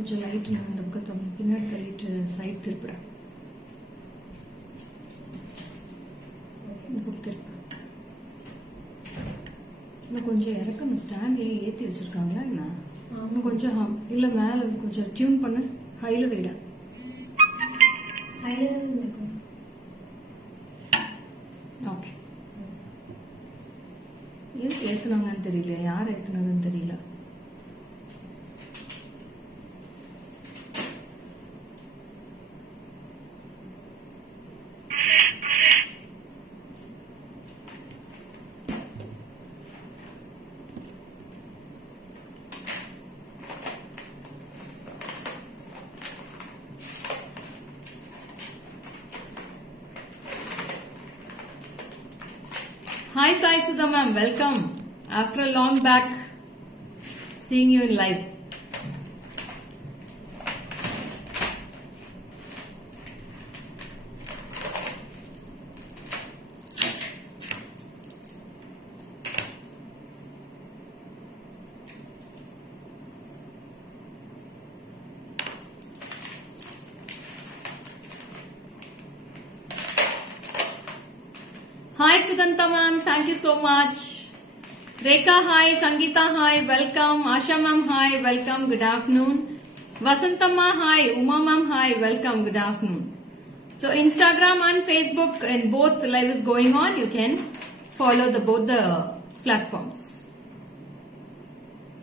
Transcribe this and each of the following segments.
கொஞ்சம் லைட் நான் இந்த பக்கத்தை பின்னாடி தள்ளிட்டு சைட் திருப்புறேன். இந்த பக்கம் திருப்பேன். இன்னும் கொஞ்சம் இறக்கணும். ஸ்டாண்ட் ஏற்றி வச்சிருக்காங்களா என்ன? இன்னும் கொஞ்சம் இல்லை மேலே கொஞ்சம் டியூன் பண்ண ஹைல வைடா. ஓகே. எதுக்கு ஏற்றுனாங்கன்னு தெரியல, யார் ஏற்றுனதுன்னு தெரியல. Hi Sai Sudha ma'am, welcome. After a long back, seeing you in live. Hi Suganta ma'am, thank you so much. Rekha hi, Sangeeta hi, welcome. Asha ma'am hi, welcome, good afternoon. Vasantama hi, Uma ma'am hi, welcome, good afternoon. So Instagram and Facebook and both live is going on. You can follow both the platforms.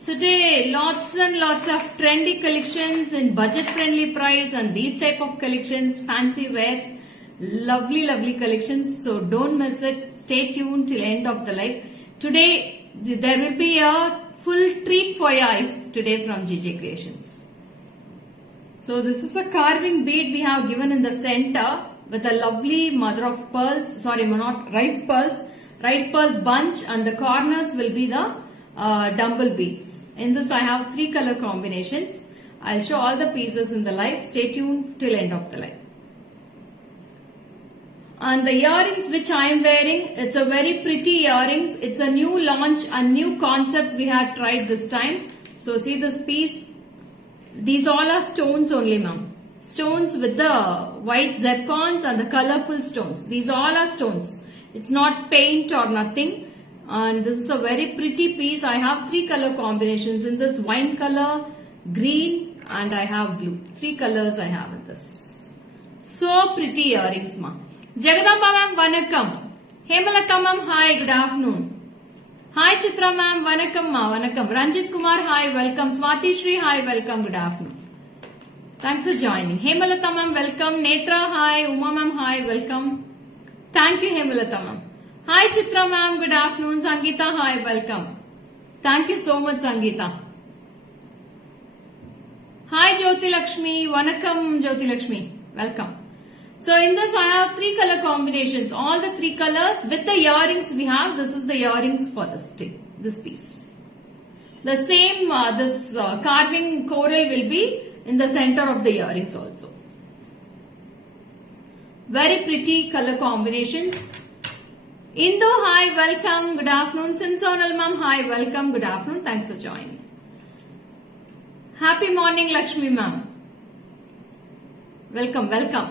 Today lots and lots of trendy collections in budget friendly price and these type of collections, fancy wears. Lovely collections, so don't miss it. Stay tuned till end of the live. Today there will be a full treat for your eyes today from GJ Creations. So this is a carving bead we have given in the center with a lovely mother of pearls, sorry not rice pearls bunch, and the corners will be the dumbbell beads. In this I have 3 color combinations. I'll show all the pieces in the live. Stay tuned till end of the live. And the earrings which I am wearing, it's a very pretty earrings. It's a new launch, a new concept we had tried this time. So see this piece. These all are stones only ma'am. Stones with the white zircons and the colorful stones. These all are stones. It's not paint or nothing. And this is a very pretty piece. I have 3 color combinations in this: wine color, green, and I have blue. 3 colors I have in this. So pretty earrings ma'am. Jagadamba ma'am, vanakkam. Hemalata ma'am, hi, good afternoon. Hi Chitra ma'am, vanakkam ma, vanakkam. Ranjit Kumar, hi, welcome. Swati Shri, hi, welcome, good afternoon. Thanks for joining. Hemalata ma'am, welcome. Netra, hi. Uma ma'am, hi, welcome. Thank you Hemalata ma'am. Hi Chitra ma'am, good afternoon. Sangeeta, hi, welcome. Thank you so much Sangeeta. Hi Jyoti Lakshmi, vanakkam Jyoti Lakshmi, welcome. So in this I have 3 color combinations, all the 3 colors with the earrings we have. This is the earrings for this piece. The same carving coral will be in the center of the earrings also. Very pretty color combinations. Indu, hi, welcome, good afternoon. Simsonal ma'am, hi, welcome, good afternoon. Thanks for joining. Happy morning Lakshmi ma'am. Welcome, welcome.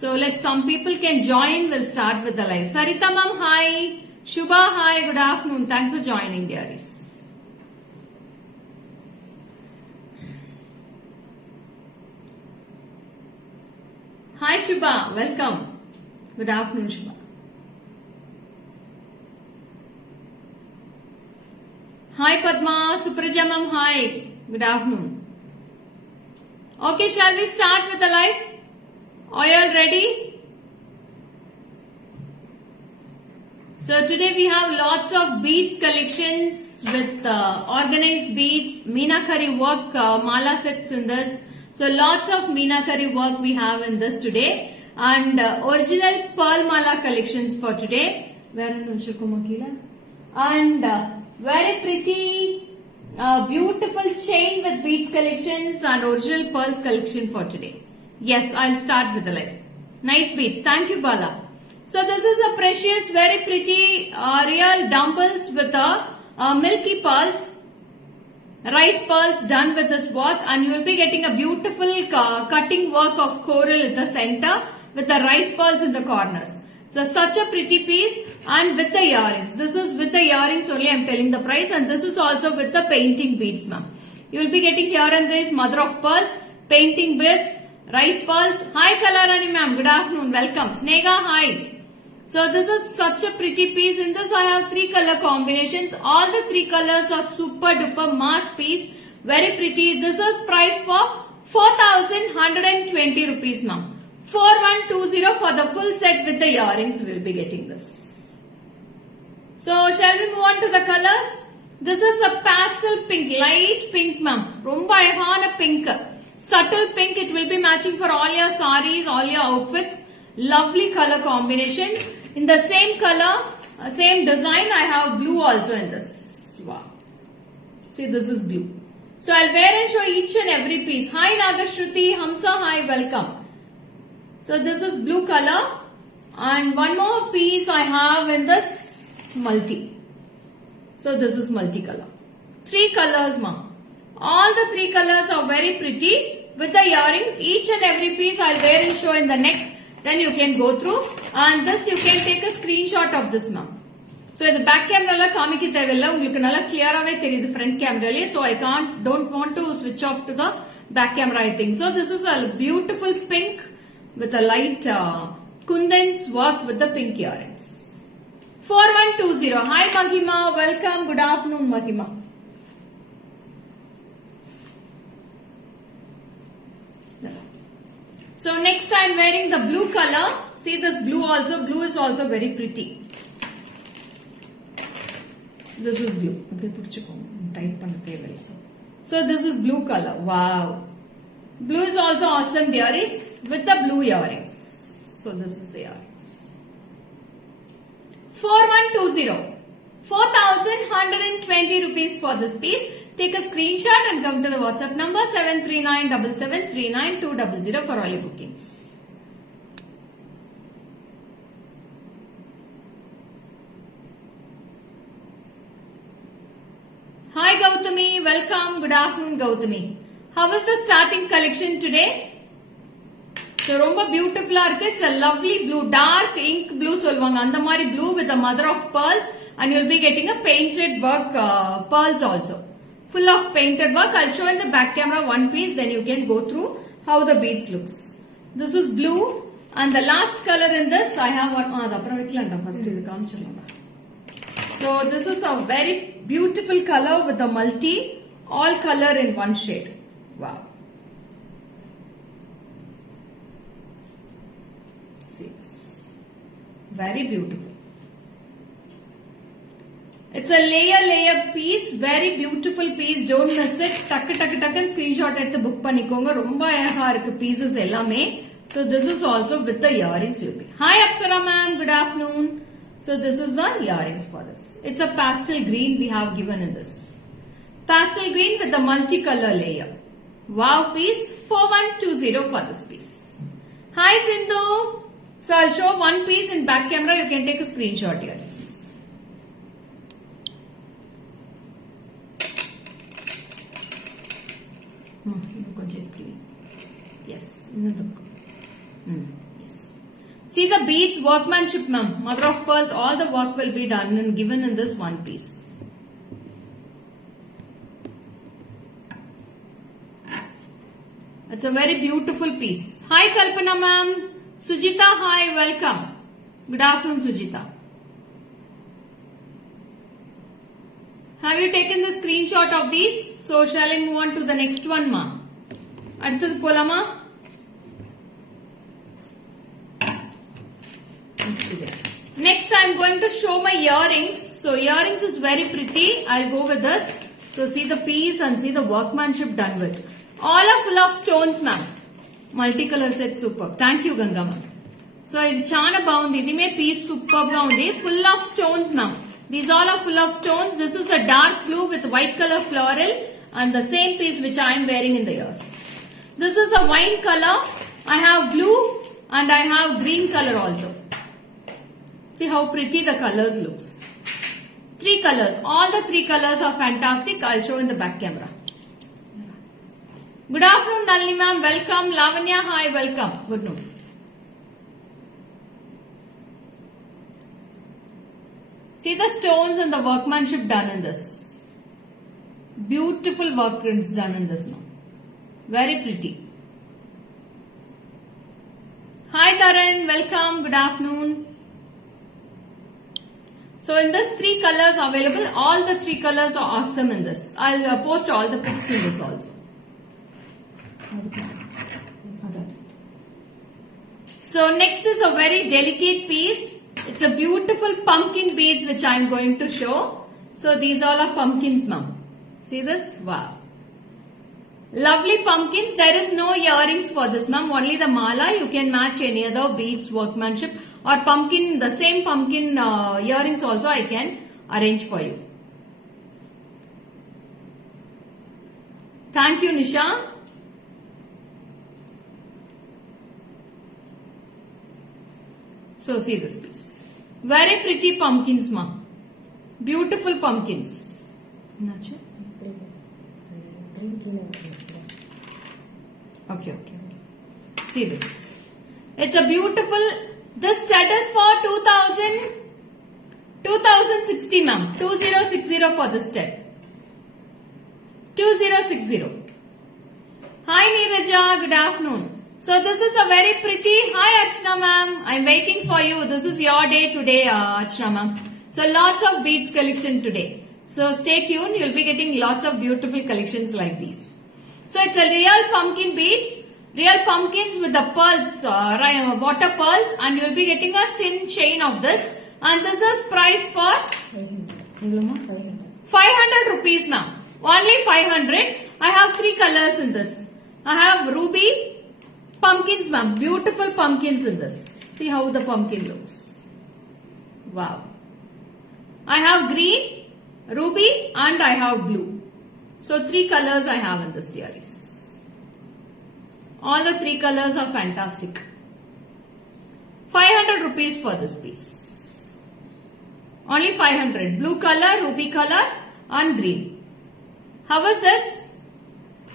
So some people can join. We'll start with the live. Sarita ma'am, hi. Shubha, hi. Good afternoon. Thanks for joining, dearies. Hi Shubha, welcome. Good afternoon, Shubha. Hi Padma, Supraja ma'am, hi. Good afternoon. Okay, shall we start with the live? Are you all ready? So today we have lots of beads collections with organized beads, meenakari work, mala sets in this. So lots of meenakari work we have in this today, and original pearl mala collections for today. And very pretty Beautiful chain with beads collections and original pearls collection for today. Yes, I'll start with the live. Nice beads. Thank you, Bala. So this is a precious, very pretty real dumbbells with a milky pearls, rice pearls done with this work, and you will be getting a beautiful cutting work of coral at the center with the rice pearls in the corners. So such a pretty piece, and with the earrings. This is with the earrings only, I am telling the price, and this is also with the painting beads, ma'am. You will be getting here and this mother of pearls, painting beads, rice pearls. Hi Kalarani ma'am, good afternoon, welcome. Snega, hi. So this is such a pretty piece. In this I have 3 color combinations. All the 3 colors are super duper mass piece. Very pretty. This is priced for 4,120 rupees, ma'am. 4120 for the full set with the earrings. We will be getting this. So shall we move on to the colors? This is a pastel pink, light pink, ma'am. Romba alagana pink. Subtle pink. It will be matching for all your sarees, all your outfits. Lovely color combination. In the same color, same design, I have blue also in this. Wow. See, this is blue. So I'll wear and show each and every piece. Hi Nagashruti, Hamsa, hi, welcome. So this is blue color, and one more piece I have in this multi. So this is multicolor. 3 colors, ma'am. All the 3 colors are very pretty with the earrings. Each and every piece I'll wear and show in the neck. Then you can go through, and this you can take a screenshot of this, ma'am. So in the back camera la kamikki thevilla, ungalku nalla clear ave theriyudhu front camera le. So I don't want to switch off to the back camera, I think. So this is a beautiful pink with a light kundans work with the pink earrings. 4120. Hi Mahima, welcome. Good afternoon, Mahima. So next I am wearing the blue color. See this blue also. Blue is also very pretty. This is blue. So this is blue color. Wow. Blue is also awesome, dearies, with the blue earrings. So this is the earrings. 4120. 4,120 rupees for this piece. Take a screenshot and come to the WhatsApp number 73977399200 for all your bookings. Hi Gautami, welcome. Good afternoon, Gautami. How is the starting collection today? So romba beautiful irukku. It's a lovely blue, dark ink blue solvanga. Andamari blue with the mother of pearls, and you'll be getting a painted work pearls also. Full of painted work. I'll show in the back camera one piece, then you can go through how the beads looks. This is blue, and the last color in this I have one. So this is a very beautiful color with the multi, all color in one shade. Wow. See, very beautiful. It's a layer piece, very beautiful piece. Don't miss it. Takku and screenshot at the book panikonga. Romba alaga irukku pieces ellame. So this is also with the earrings you'll be. Hi Apsara ma'am, good afternoon. So this is the earrings for this. It's a pastel green we have given in this. Pastel green with the multicolor layer. Wow piece, 4120 for this piece. Hi Sindhu. So I'll show one piece in back camera. You can take a screenshot here. Yes. Yes. See the beads workmanship, ma'am. Mother of pearls, all the work will be done and given in this one piece. It's a very beautiful piece. Hi Kalpana ma'am. Sujita, hi, welcome. Good afternoon, Sujita. Have you taken the screenshot of these? So shall I move on to the next one, ma? Aduthathu polama? Next I am going to show my earrings. So earrings is very pretty. I'll go with this. So see the piece and see the workmanship done with. All are full of stones, ma'am. Multicolor set, superb. Thank you, Ganga ma'am. So ఇది చాలా బాగుంది. ఇది మే piece superb గా ఉంది. Full of stones, ma'am. These all are full of stones. This is a dark blue with white color floral and the same piece which I am wearing in the ears. This is a wine color. I have blue and I have green color also. See how pretty the colors looks. 3 colors. All the 3 colors are fantastic. I'll show in the back camera. Good afternoon, Nalini ma'am. Welcome. Lavanya, hi. Welcome. Good noon. See the stones and the workmanship done in this. Beautiful work prints done in this now. Very pretty. Hi Taran, welcome. Good afternoon. So in this 3 colors available, all the 3 colors are awesome in this. I'll post all the pics in this also. So next is a very delicate piece. It's a beautiful pumpkin beads which I am going to show. So these all are pumpkins, ma'am. See this? Wow. Lovely pumpkins. There is no earrings for this, ma'am. Only the mala. You can match any other beads, workmanship or pumpkin. The same pumpkin earrings also I can arrange for you. Thank you, Nisha. So see this piece. Very pretty pumpkins, ma'am. Beautiful pumpkins. Okay. See this. It's a beautiful. This stud is for 2060, ma'am. 2060 for this stud. 2060. Hi Neeraja. Good afternoon. So this is a very pretty. Hi Archana ma'am. I'm waiting for you. This is your day today, Archana ma'am. So lots of beads collection today. So stay tuned. You'll be getting lots of beautiful collections like these. So it's a real pumpkin beads. Real pumpkins with the pearls, water pearls, and you'll be getting a thin chain of this. And this is priced for 500 rupees, ma'am. Only 500. I have 3 colors in this. I have ruby. Pumpkins, ma'am. Beautiful pumpkins in this. See how the pumpkin looks. Wow. I have green, ruby and I have blue. So 3 colors I have in this dearies. All the 3 colors are fantastic. 500 rupees for this piece. Only 500. Blue color, ruby color and green. How is this?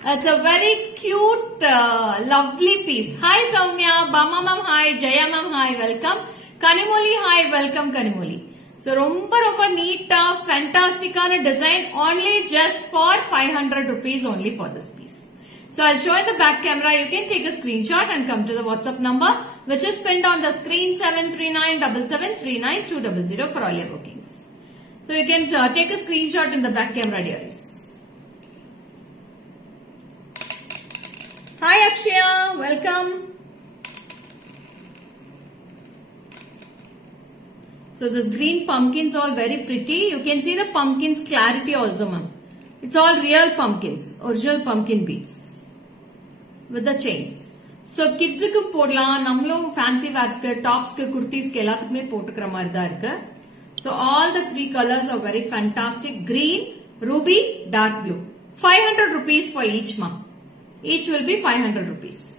It's a very cute, lovely piece. Hi Soumya, Bama ma'am hi, Jaya ma'am hi, welcome. Kanimoli hi, welcome Kanimoli. So romba neat, fantastic design, only just for 500 rupees only for this piece. So I'll show in the back camera. You can take a screenshot and come to the WhatsApp number which is pinned on the screen 7397739 for all your bookings. So you can take a screenshot in the back camera dearies. Hi Akshaya, welcome. So this green pumpkins all very pretty. You can see the pumpkins clarity also, ma'am. It's all real pumpkins, original pumpkin beads with the chains. So kids ku podla, namlo fancy wears ku, tops ku, kurtis ku ellathukkume potukra mari da irukku. So all the 3 colors are very fantastic. Green, ruby, dark blue. 500 rupees for each, ma'am. Each will be 500 rupees.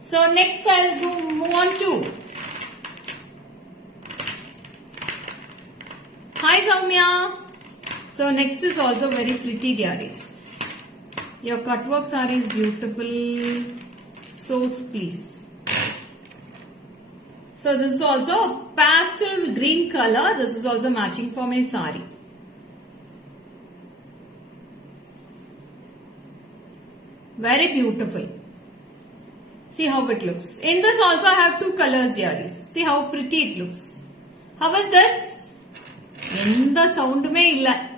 So next I'll move on to. Hi Soumya. So next is also very pretty diaries. Your cutwork saree is beautiful. So please. So this is also a pastel green color. This is also matching for my saree. Very beautiful. See how it looks. In this also I have 2 colors dearies. See how pretty it looks. How is this? In the sound mein illa.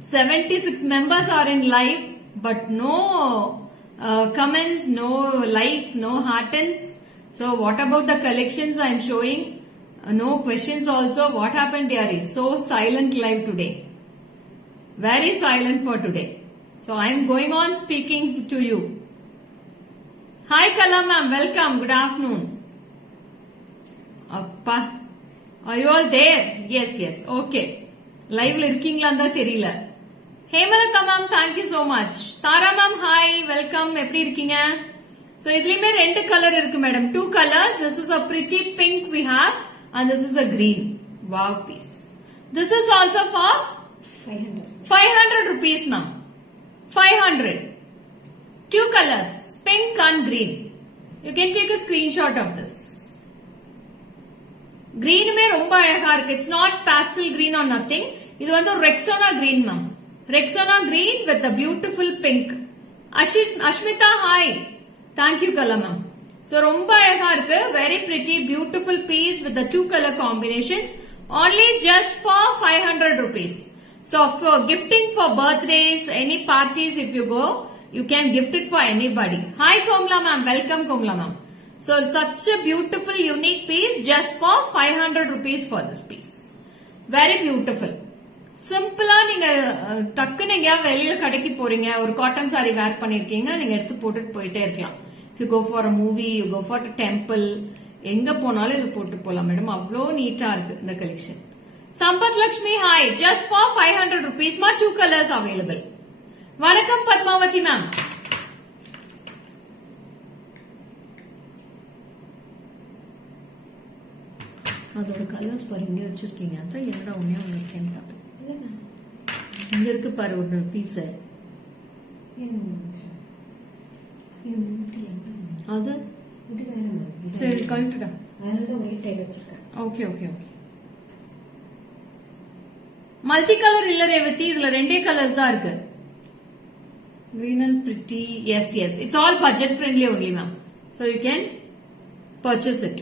76 members are in live but no comments, no likes, no heartens. So what about the collections I am showing? No questions also. What happened dearies? So silent live today. Very silent for today. So I am going on speaking to you. Hi Kala ma'am, welcome. Good afternoon. Appa, are you all there? Yes. Okay. Live la irkingla theriyala. Hemalata ma'am, thank you so much. Tara ma'am, hi, welcome. Eppadi irkeenga? So idhilime rendu color irukku madam. Two colors. This is a pretty pink we have and this is a green. Wow piece. This is also for 500 rupees ma'am. 500. Two colors, pink and green. You can take a screenshot of this. Green mein romba alaga irukku. It's not pastel green or nothing. Idu vandu Rexona green ma'am. Rexona green with a beautiful pink. Ashmita, hi. Thank you Kala ma'am. So romba alaga irukku. Very pretty, beautiful piece with the two color combinations. Only just for 500 rupees. So for gifting for birthdays, any parties if you go, you can gift it for anybody. Hi Komla ma'am, welcome Komla ma'am. So such a beautiful unique piece just for 500 rupees for this piece. Very beautiful. Simple ah neenga டக்குனு எங்க வெளியில கடைக்கு போறீங்க ஒரு cotton saree wear பண்ணிருக்கீங்க நீங்க எடுத்து போட்டுட்டு போயிட்டே இருக்கலாம். If you go for a movie, you go for a temple, எங்க போனாலும் இது போட்டு போலாம் மேடம். அவ்ளோ நீட்டா இருக்கு இந்த collection. Sampath Lakshmi, hi. Just for 500 rupees, ma 2 colors available. Vanakkam Padmavati ma'am. அதோட கலர்ஸ் பாரு இங்க வச்சிருக்கீங்க. அதான் என்னடா உண்மையா இருக்கேன்னு பார்த்தேன். இல்ல இங்க இருக்கு பாரு ஒரு பீஸ். அது இது வேற சரி கழட்டுடா. அதனால ஒரே சைடு வச்சிருக்கேன். ஓகே. மல்டி கலர் இல்ல ரேவதி, இதுல ரெண்டே கலர்ஸ் தான் இருக்கு. Green and pretty. Yes. It's all budget friendly only ma'am. So you can purchase it.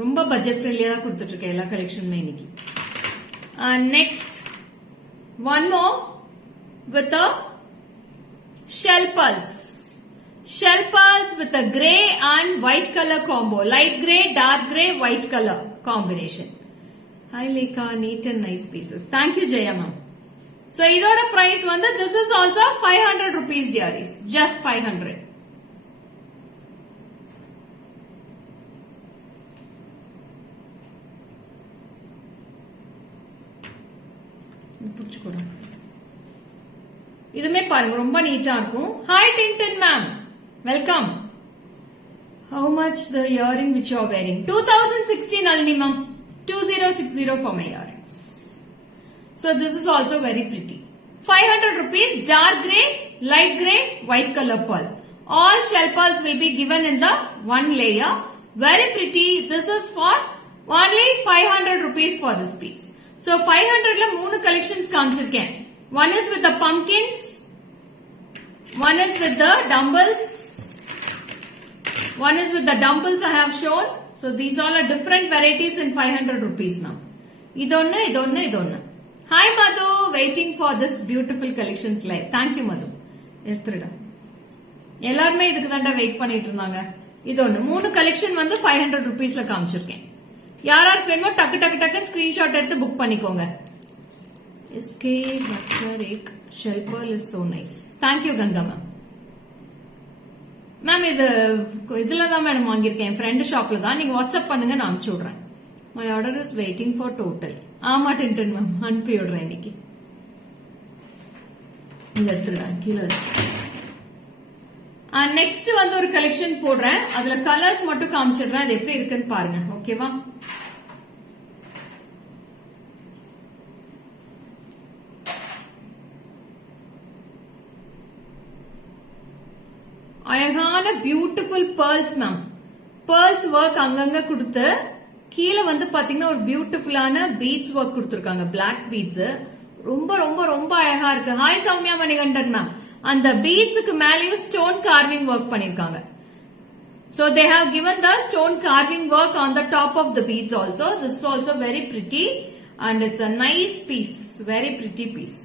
ரொம்ப budget friendly தான் கொடுத்துட்டு இருக்கேன் எல்லா கலெக்ஷனுமே இன்னைக்கு. And next one more with a shell pulse. Shell pulse with a grey and white color combo. Light grey, dark grey, white color combination. Hi Lekha, neat and nice pieces. Thank you Jaya ma'am. So idoda price vandu this is also 500 rupees dearies. Just 500. புடிச்சுக்கோடா. இதுமே பாருங்க ரொம்ப நீட்டா இருக்கும். Hi Tintin ma'am. Welcome. How much the earring which you are wearing? 2016 Nalini ma'am. 2060 for my earrings. So this is also very pretty. 500 rupees, dark grey, light grey, white color pearl. All shell pearls will be given in the one layer. Very pretty. This is for only 500 rupees for this piece. So 500 la 3 collections காமிச்சிருக்கேன். One is with the pumpkins. One is with the dumbbells. One is with the dumbbells I have shown. So these all are different varieties in 500 rupees now. idonna. Hi Madhu, waiting for this beautiful collections live. Thank you Madhu. எடுத்துடா. எல்லாரும் இதுக்கு தான்டா வெயிட் பண்ணிட்டு இருந்தாங்க. இதொன்னு 3 கலெக்ஷன் வந்து 500 rupeesல காமிச்சிருக்கேன். யாராருக்கு வேணுமோ டக்கு ஸ்கிரீன்ஷாட் எடுத்து புக் பண்ணிக்கோங்க. SK Butler Egg Shell Pearl is so nice. Thank you Ganga ma'am. Ma'am இதுல தான் மேடம் வாங்கியிருக்கேன் ஃப்ரெண்ட் ஷாப்ல தான். நீங்க வாட்ஸ்அப் பண்ணுங்க நான் அனுப்பிச்சு விடுறேன். My order is waiting for total. ஆமா டின்டன் மேம் அனுப்பி விடுறேன் இன்னைக்கு. இங்க எடுத்துடுறேன் கீழே வச்சு. நெக்ஸ்ட் வந்து ஒரு கலெக்ஷன் போடுறேன். அதுல கலர்ஸ் மட்டும் காமிச்சிடுறேன். அது எப்படி இருக்குன்னு பாருங்க. ஓகேவா? அழகான beautiful pearls ma'am. Pearls work அங்கங்க கொடுத்து கீழே வந்து பாத்தீங்கன்னா ஒரு பியூட்டிஃபுல்லான பீட்ஸ் ஒர்க் கொடுத்துருக்காங்க. பிளாக் பீட்ஸ் ரொம்ப ரொம்ப ரொம்ப அழகா இருக்கு. Hi Sowmya Manikandan ma'am. அந்த பீட்ஸுக்கு மேலேயும் ஸ்டோன் கார்விங் ஒர்க் பண்ணிருக்காங்க. So they have given the stone carving work on the top of the beads also. This is also very pretty and it's a nice piece. Very pretty piece.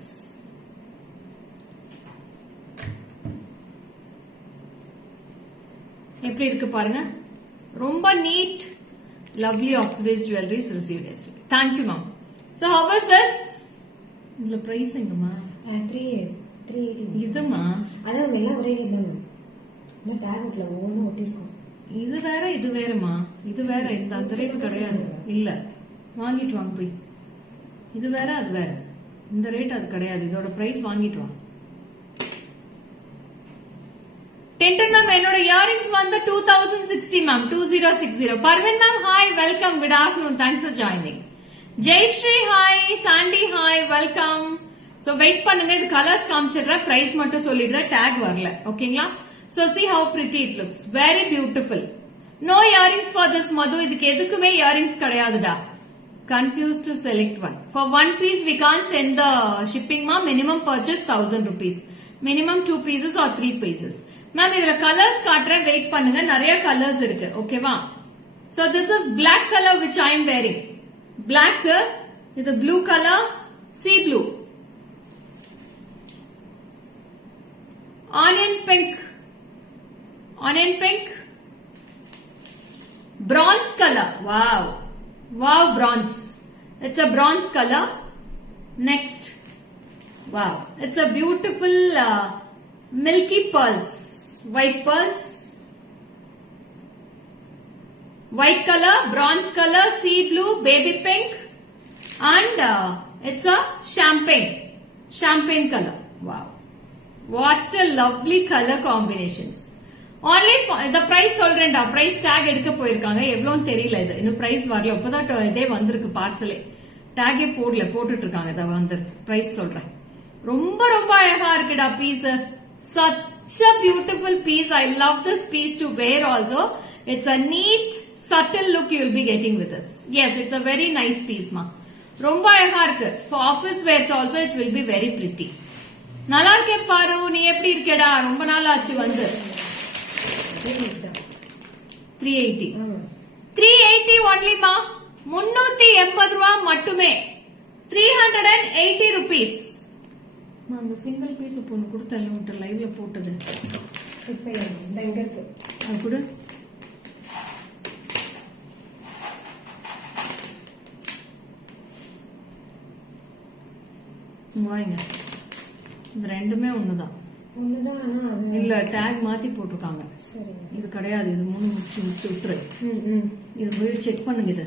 எப்படி இருக்கு பாருங்க. ரொம்ப neat, lovely oxidized jewelry is received yesterday. Thank you ma'am. So how was this? இதுல பிரைஸ் எங்கம்மா? 380. இதுமா? அதான் எல்லாம் ஒரே ரேட் தான். இது வேற இது வேறமா, இது வேற. இந்த அந்த ரேட் கிடையாது. இல்ல வாங்கிட்டு வாங்க போய். இது வேற அது வேற. இந்த ரேட் அது கிடையாது. இதோட பிரைஸ் வாங்கிட்டு வாங்க. Tintin ma'am, என்னோட இயரிங்ஸ் வந்து 2060 ma'am, 2060. Parvin ma'am, hi, welcome, good afternoon, thanks for joining. Jayashree, hi, Sandy, hi, welcome. So wait பண்ணுங்க, இது கலர்ஸ் காமிச்சிடுறேன், பிரைஸ் மட்டும் சொல்லிடுறேன், டேக் வரல, ஓகேங்களா? So see how pretty it looks, very beautiful. No earrings for this Madhu, இதுக்கு எதுக்குமே earrings கிடையாதுடா. Confused to select one. For one piece we can't send the shipping ma, minimum purchase 1000 rupees. Minimum 2 pieces or 3 pieces. Ma'am இதுல colours காட்டுறேன், wait பண்ணுங்க, நிறைய colours இருக்கு, ஓகேவா? So this is black colour which I am wearing. Black, இது blue colour, sea blue, onion pink, bronze color. Wow, wow, bronze. It's a bronze color. Next, wow, it's a beautiful milky pearls. White pearls, white color, bronze color, sea blue, baby pink, and it's a champagne color. Wow, what a lovely color combinations. Only for the price சொல்றேன்டா, price tag எடுக்க போயிருக்காங்க, எவ்வளவுன்னு தெரியல. இது இன்னும் price வரல, இப்பதான் இதே வந்திருக்கு பார்சலே, டேகே போடல, போட்டுட்டு இருக்காங்க. இத வந்து price சொல்றேன். ரொம்ப ரொம்ப அழகா இருக்குடா piece. Such a beautiful piece. I love this piece to wear also. It's a neat, subtle look you will be getting with this. Yes, it's a very nice piece ma. ரொம்ப அழகா இருக்கு. For office wears also it will be very pretty. நல்லா இருக்கே பாரு, நீ எப்படி இருக்கடா? ரொம்ப நாள் ஆச்சு வந்து. 380. 380 only ma. 380 ரூபாய் மட்டுமே. 380 rupees. அந்த சிங்கிள் பீஸ் இப்போ ஒன்று கொடுத்தேன் விட்டு லைவ்ல போட்டது. அது கூட வாங்க, இந்த ரெண்டுமே ஒண்ணுதான். இல்ல டேக் மாத்தி போட்டிருக்காங்க. இது கிடையாது, இது 3 முடிச்சு விட்டுரு. இது போய் செக் பண்ணுங்க.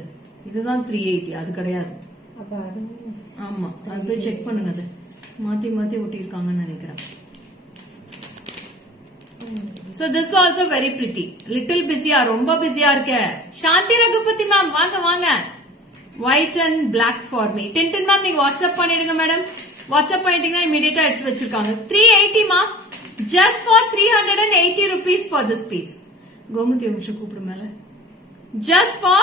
இதுதான் 380, அது கிடையாது. ஆமா, அது போய் செக் பண்ணுங்க. அது மாத்தி மாத்தி ஒட்டிருக்காங்கன்னு நினைக்கிறேன். So this also very pretty. Little busyயா, ரொம்ப busyயா இருக்க. சாந்தி ரகுபதி மேம் வாங்க வாங்க. White and black for me. Tintin ma'am நீங்க வாட்ஸ்அப் பண்ணிடுங்க மேடம். வாட்ஸ்அப் பண்ணிட்டீங்கன்னா இமிடியேட்டா எடுத்து வச்சிருக்காங்க. 380 மா. Just for 380 rupees for this piece. Gomathi நிமிஷம் கூப்பிடு மேல. Just for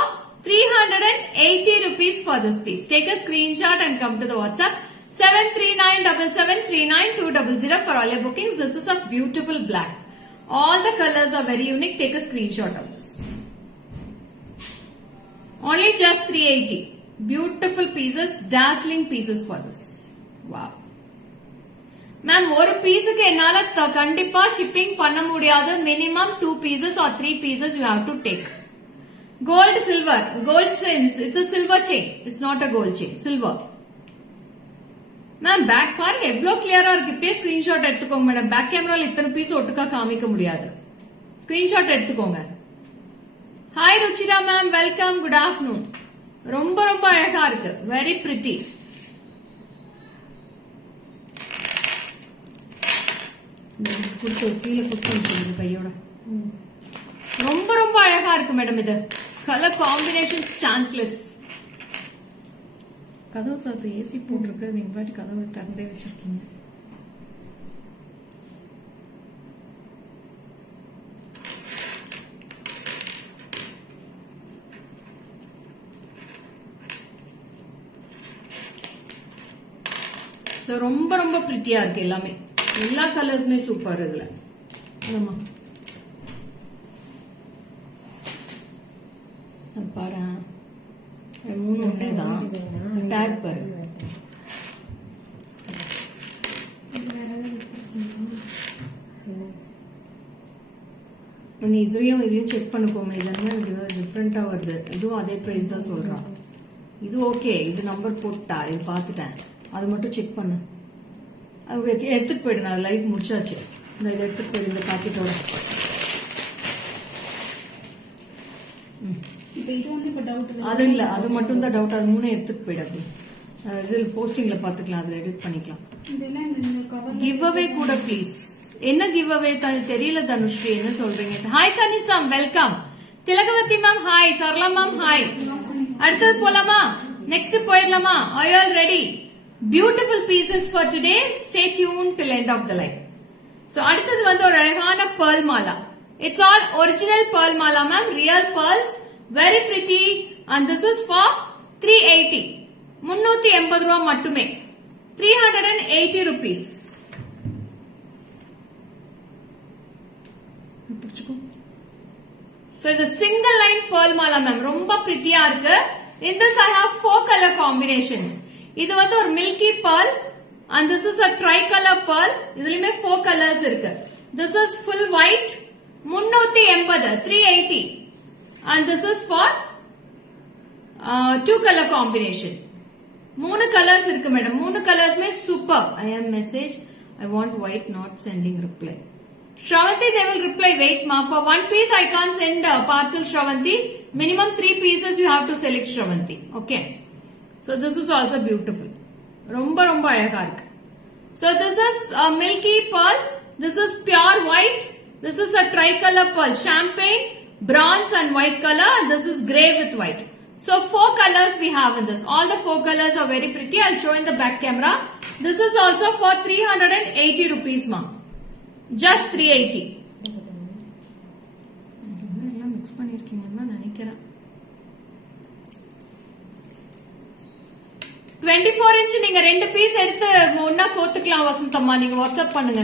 380 rupees for this piece. Take a screenshot and come to the WhatsApp. 7397739200 for all your bookings. This is a beautiful black. All the colors are very unique. Take a screenshot of this. Only just 380. Beautiful pieces, dazzling pieces for this. Wow. Ma'am, ஒரு பீஸுக்கு என்னால கண்டிப்பா ஷிப்பிங் பண்ண முடியாது. Minimum 2 pieces or 3 pieces you have to take. Gold, silver, gold chains. It's a silver chain. It's not a gold chain. Silver. Ma'am back பாருங்க எவ்வளவு கிளியரா இருக்கு. இப்பே ஸ்கிரீன்ஷாட் எடுத்துக்கோங்க மேடம். பேக் கேமரால இத்தனை பீஸ் ஒட்டுக்கா காமிக்க முடியாது. ஸ்கிரீன்ஷாட் எடுத்துக்கோங்க. Hi Ruchira ma'am, welcome, good afternoon. ரொம்ப ரொம்ப அழகா இருக்கு, வெரி பிரிட்டி. கீழே கொடுத்து கையோட ரொம்ப ரொம்ப அழகா இருக்கு மேடம். இது கலர் காம்பினேஷன் சான்ஸ்லெஸ். கதவு சாத்து ஏசி போட்டிருக்கு, நீங்க பாட்டு கதவை திறந்தே வச்சிருக்கீங்க. ரொம்ப ரொம்ப பிரிட்டியா இருக்கு எல்லாமே. எல்லா கலர்ஸுமே சூப்பர். இதுல ஆமா பாரு, 3 ஒன்னேதான். டேக் பாரு. நீ இதையும் செக் பண்ணிக்கோங்க. இதெல்லாம் எனக்கு டிஃப்ரெண்டா வருது. இதுவும் அதே பிரைஸ் தான் சொல்றான். இது ஓகே, இது நம்பர் போட்டா, இது பாத்துட்டேன். அது மட்டும் செக் பண்ணு. அவங்க எடுத்துட்டு போயிடு. நான் லைவ் முடிச்சாச்சு. இந்த இதை எடுத்துட்டு போயிடு இந்த பாக்கெட்டோட. அது இல்ல, அது மட்டும் தான் டவுட். அது மூணு எடுத்துட்டு போயிடாது. இதில் போஸ்டிங்ல பாத்துக்கலாம், அதுல எடிட் பண்ணிக்கலாம். கிவ் அவே கூட ப்ளீஸ். என்ன கிவ் அவே தெரியல தனுஸ்ரீ, என்ன சொல்றீங்க? ஹாய் கனிசாம், welcome. Thilagavathi ma'am hi, Sarala ma'am hi. அடுத்தது போலாமா? நெக்ஸ்ட் போயிடலாமா? Are you all ready? Beautiful pieces for today. Stay tuned till end of the live. So அடுத்தது வந்து ஒரு அழகான pearl Mala. It's all original pearl Mala ma'am, real pearls, very pretty, and this is for 380. 380 ரூபாய் மட்டுமே. 380 rupees. So இது single line pearl Mala மேம், ரொம்ப பிரிட்டியா இருக்கு. In this I have 4 color combinations. இது வந்து ஒரு milky pearl and this is a tricolor pearl. இதுலயுமே 4 colors இருக்கு. This is full white 380 380 and this is for 2 color combination. 3 colors இருக்கு மேடம். 3 கலர்ஸ்மே super. I am message, I want white, not sending reply. Shravanti, they will reply. Wait ma, for one piece I can't send a parcel Shravanti. Minimum 3 pieces you have to select Shravanti. Okay. So this is also beautiful. ரொம்ப ரொம்ப அழகா இருக்கு. So this is a milky pearl. This is pure white. This is a tricolor pearl. Champagne, bronze and white color. And this is grey with white. So 4 colors we have in this. All the 4 colors are very pretty. I'll show in the back camera. This is also for 380 rupees ma. Just 380. எல்லாம் மிக்ஸ் பண்ணிருக்கீங்கன்னு நினைக்கிறேன். 24 inch நீங்க 2 பீஸ் எடுத்து ஒண்ணா கோத்துக்கலாம் வசந்தம்மா. நீங்க வாட்ஸ்அப் பண்ணுங்க.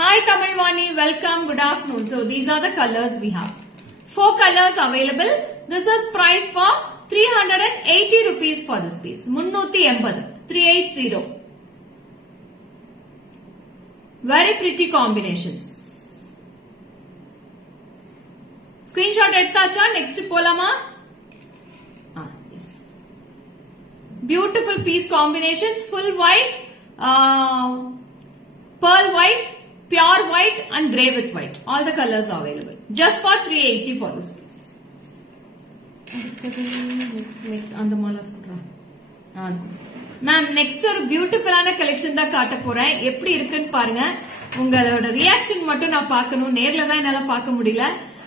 Hi Tamilwani, welcome, good afternoon. So these are the colors we have. 4 colors available. This is price for 380 rupees for this piece. 380, 380. Very pretty combinations. Screenshot எடுத்தாச்சா? Next போலாமா? Yes. Beautiful piece combinations. Full white, pearl white, pure white and grey with white. All the colors are available. Just for 380 for this piece. Next அந்த மாலா சொல்றேன். Ma'am next ஒரு பியூட்டிஃபுல்லான கலெக்ஷன் தான் காட்ட போறேன். எப்படி இருக்குன்னு பாருங்க. உங்களோட ரியாக்ஷன் மட்டும் நான் பார்க்கணும். நேர்ல தான் என்னால பார்க்க முடியல.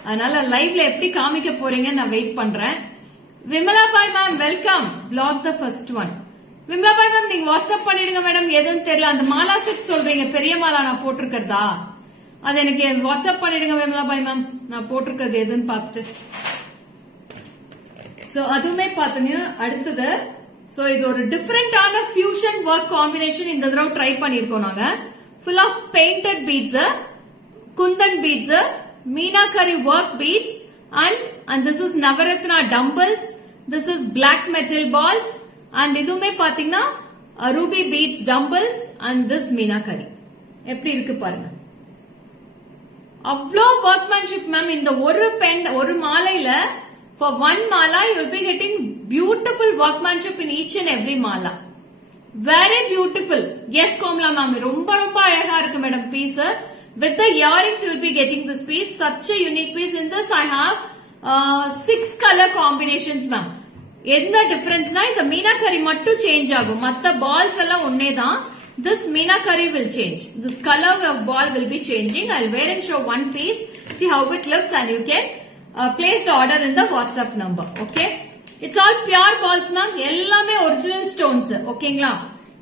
அதனால லைவ்ல எப்படி காமிக்க போறீங்க நான் வெயிட் பண்றேன். Vimala Bai ma'am welcome. Block the first one. Vimala Bai ma'am நீங்க வாட்ஸ்அப் பண்ணிடுங்க மேடம். எதுன்னு தெரியல. அந்த மாலா செட் சொல்றீங்க, பெரிய மாலா நான் போட்டிருக்கிறதா? அது எனக்கு வாட்ஸ்அப் பண்ணிடுங்க விமலா பாய் மேம். நான் போட்டிருக்கிறது எதுன்னு பார்த்துட்டு. சோ அதுவுமே பாத்தீங்கன்னா அடுத்தது. சோ இது ஒரு டிஃபரெண்டான ஃபியூஷன் ஒர்க் காம்பினேஷன் இந்த தடவை ட்ரை பண்ணிருக்கோம் நாங்க. Full of painted beads, Kundan beads, Meenakari work beads and this is Navaratna tumbles, this is black metal balls and இதுவுமே பாத்தீங்கன்னா ruby beads tumbles and this Meenakari. எப்படி இருக்கு பாருங்க. அவ்வளோ ஒர்க்மேன்ஷிப் மேம். இந்த ஒரு மாலையில for one mala you will be getting beautiful workmanship in each and every mala. Very beautiful. Yes Komla ma'am, ரொம்ப ரொம்ப அழகா இருக்கு madam piece. With the earrings you will be getting this piece. Such a unique piece. In this I have 6 color combinations ma'am. என்ன டிஃபரன்ஸ்னா இந்த மீனாகரி மட்டும் சேஞ்ச் ஆகும். மத்த பால்ஸ் எல்லாம் ஒன்னே தான். This meenakari will change. This color of ball will be changing. I'll wear and show one piece. See how it looks and you can place the order in the WhatsApp number. Okay. It's all pure balls ma'am. எல்லாமே original stones. ஓகேங்களா?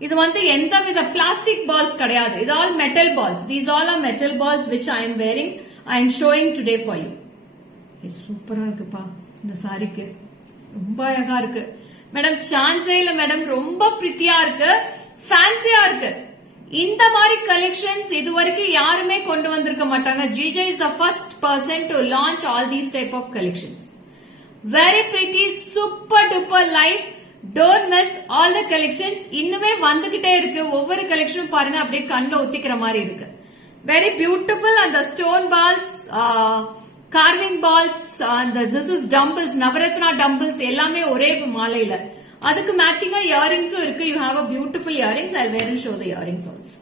இது வந்து எந்த வித plastic balls கிடையாது. இது all metal balls. These all are metal balls which I am wearing. I am showing today for you. சூப்பரா இருக்குப்பா இந்த சாரிக்கு. ரொம்ப அழகா இருக்கு மேடம். சான்ஸே இல்ல மேடம். ரொம்ப பிரிட்டியா இருக்கு, ஃபேன்சியா இருக்கு. இந்த மாதிரி கலெக்ஷன்ஸ் இது வரைக்கும் யாருமே கொண்டு வந்திருக்க மாட்டாங்க. GJ is the first person to launch all these type of collections. Very pretty, super duper light. Don't miss all the collections. இன்னுமே வந்துகிட்டே இருக்கு. ஒவ்வொரு கலெக்ஷனும் பாருங்க அப்படியே கண்ணுல ஒத்திக்கிற மாதிரி இருக்கு. Very beautiful. and the stone balls, carving balls and this is dumbbells, Navratna dumbbells எல்லாமே ஒரே மாலையில. அதுக்கு மேட்சிங்கா இயரிங்ஸும் இருக்கு. You have a beautiful earrings. I wear and show the earrings also.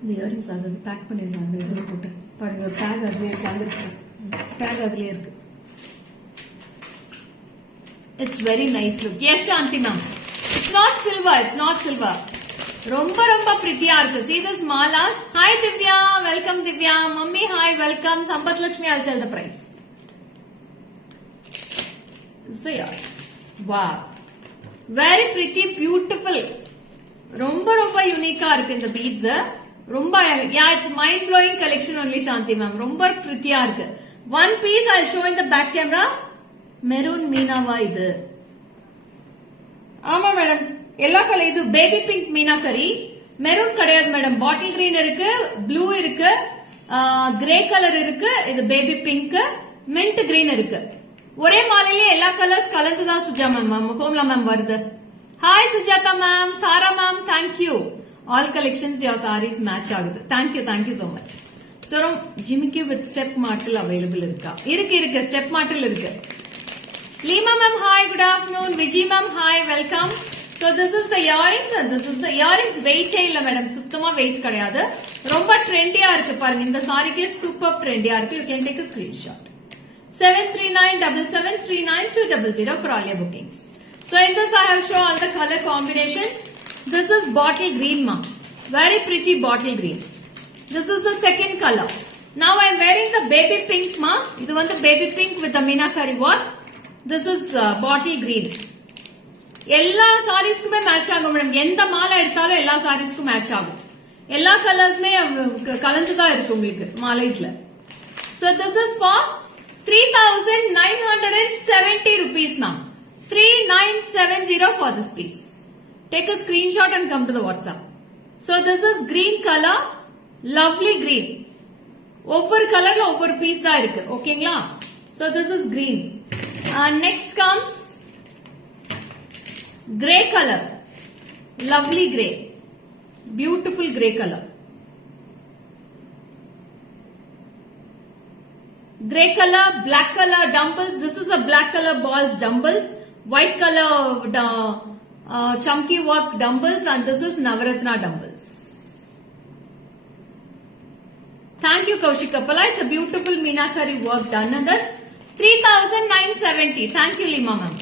இந்த இயரிங்ஸ் அது பேக் பண்ணிருக்காங்க. இதுல போட்டு பாருங்க. ஒரு டேக் அதுலயே இருக்கு. டேக் அதுலயே இருக்கு. It's very nice look. Yes, Shanti ma'am. It's not silver. It's not silver. Romba romba pretty irukku. See this malas. Hi Divya. Welcome Divya. Mummy hi. Welcome. Sampath Lakshmi. I'll tell the price. So yeah. Wow. Very pretty, beautiful. Romba romba unique irukku in the beads. Romba, yeah, it's mind blowing collection only Shanti ma'am. Romba pretty irukku. One piece I'll show in the back camera. Maroon மீனாவா இது? ஆமா மேடம், எல்லா கலர் இது baby pink Meena சரி. மெரூன் கிடையாது madam. Bottle green இருக்கு, ப்ளூ இருக்கு, grey colour இருக்கு, இது பேபி பிங்க், மின்ட் கிரீன் இருக்கு. ஒரே மாலையிலே எல்லா கலர்ஸ் கலந்துதான் சுஜா மேம் கோமலா மேம் வருது. Hi Sujatha ma'am, Tara ma'am, thank you. All collections your saris match ஆகுது. Thank you so much. So jimikki with step மாட்டில் அவைலபிள் இருக்கா? இருக்கு ஸ்டெப் மாட்டில் இருக்கு. Lima ma'am, hi, good afternoon. Vijay ma'am, hi, welcome. So this is the earrings and this is the earrings weight இல்ல மேடம், சுத்தமா weight கிடையாது. ரொம்ப ட்ரெண்டியா இருக்கு பாருங்க. இந்த சாரிக்கே சூப்பர் ட்ரெண்டியா இருக்கு. You can take a screenshot. 7397739200 for all your bookings. So in this I have shown all the color combinations. This is bottle green ma'am. Very pretty bottle green. This is the second color. Now I am wearing the baby pink ma'am. இது வந்து baby pink with the meenakari work. This is bottle green. எல்லா சாரீஸ்க்குமே மேட்ச் ஆகும் மேடம். எந்த மாலை எடுத்தாலும் எல்லா சாரீஸ்க்கும் மேட்ச் ஆகும். எல்லா கலர்ஸ்மே கலந்துதான் இருக்கு உங்களுக்கு மாலைஸ்ல. So this is for 3970 rupees ma'am. 3970 for this piece. Take a screenshot and come to the WhatsApp. So this is green color. Lovely green. ஒவ்வொரு கலர்ல ஒவ்வொரு பீஸ் தான் இருக்கு. ஓகேங்களா? So this is green. Next comes grey color. Lovely grey. Beautiful grey color. Grey color, black color dumbbells. This is a black color balls dumbbells. White color chunky work dumbbells, and this is Navaratna dumbbells. Thank you Kaushik Kapala. It's a beautiful meenakari work done in this. 3970. Thank you Lima ma'am.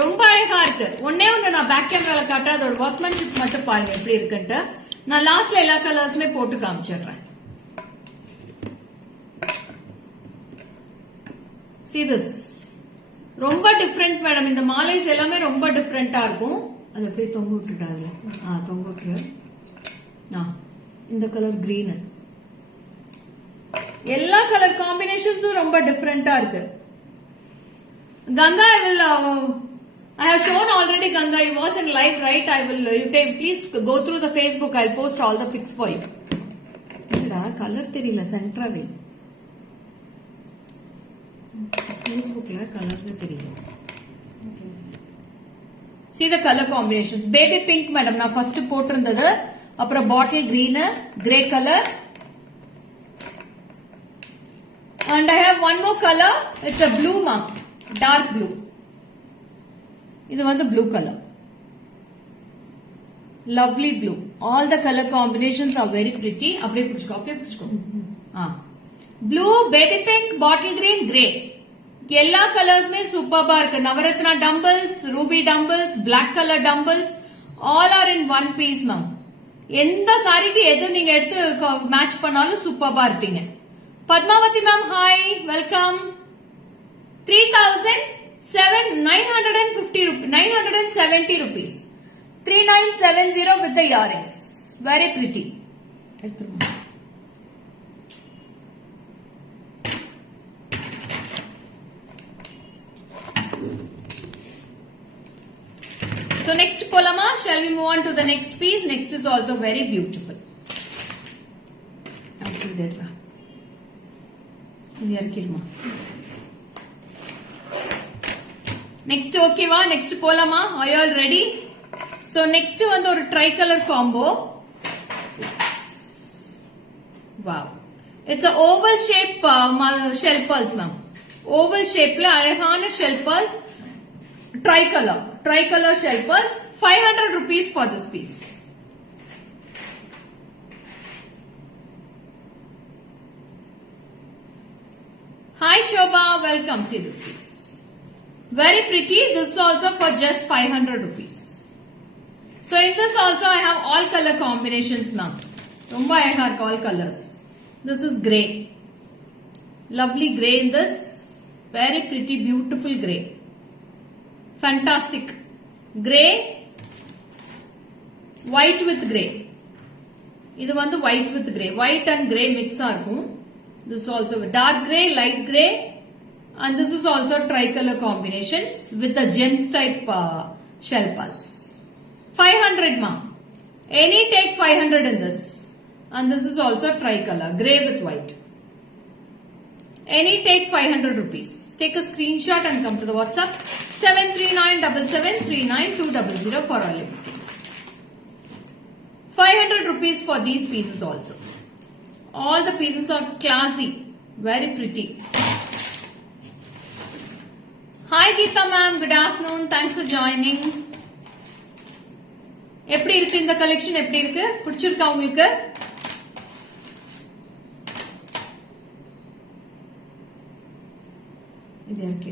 ரொம்ப அழகா இருக்கு. ஒண்ணே நான் பேக் கேமரால காட்டுற அதோட வர்க்மன்ஷிப் மட்டும் பாருங்க எப்படி இருக்குன்னு. நான் லாஸ்ட்ல எல்லா கலர்ஸ்மே போட்டு காமிச்சிடுறேன். See this. ரொம்ப டிஃபரெண்ட் மேடம். இந்த மாலைஸ் எல்லாமே ரொம்ப டிஃபரெண்டா இருக்கும். அது அப்படியே தொங்க விட்டுட்டாங்க. தொங்க விட்டு. இந்த கலர் கிரீன். எல்லா கலர் காம்பினேஷன்ஸும் ரொம்ப டிஃபரெண்டா இருக்கு. Ganga, I have shown already Ganga, you was in live, right? Please go through the Facebook, I'll post all the pics for you. Color தெரியல சென்ட்ராவே. Facebookல colors தெரியல. See the color combinations. Baby pink madam நான் first போட்டிருந்தது. அப்புறம் bottle green, grey color. And I have one more color. It's a blue ma'am. Dark blue. இது வந்து blue color. Lovely blue. All the color combinations are very pretty. அப்படியே பிடிச்சுக்கோ. Blue, baby pink, bottle green, grey. எல்லா கலர்ஸ்மே சூப்பர்பா இருக்கு. Navratna dumbbells, Ruby dumbbells, black color dumbbells, all are in one piece ma'am. எந்த சாரிக்கு எது நீங்க எடுத்து மேட்ச் பண்ணாலும் சூப்பர்பா இருப்பீங்க. Padmavati ma'am, hi, welcome. 970 rupees. 3970 with the earrings. Very pretty. So next Polama, shall we move on to the next piece? Next is also very beautiful. Next okay va? Next Polama, are you all ready? So next one ஒரு tricolor combo. Wow. It's a oval shape shell pearls ma'am. Oval shape la அழகான shell pearls. Tricolor shell pearls. 500 rupees for this piece. Hi Shobha, welcome. See this piece. Very pretty. This is also for just 500 rupees. So in this also I have all color combinations ma'am. Romba I have all colors. This is grey. Lovely grey in this. Very pretty, beautiful grey. Fantastic. Grey. White with grey. This one the white with grey. White and grey mix ஆகும். This is also dark grey, light grey. And this is also tricolor combinations with the gems type shell pulse. 500 ma. Any take 500 in this. And this is also tricolor, grey with white. Any take 500 rupees. Take a screenshot and come to the WhatsApp 73977392200 for all your bookings. 500 rupees for these pieces also. All the pieces are classy, very pretty. Hi Geeta ma'am, good afternoon. Thanks for joining. எப்படி இருக்கு இந்த கலெக்ஷன்? எப்படி இருக்கு? பிடிச்சிருக்கா உங்களுக்கு? இது இருக்கு.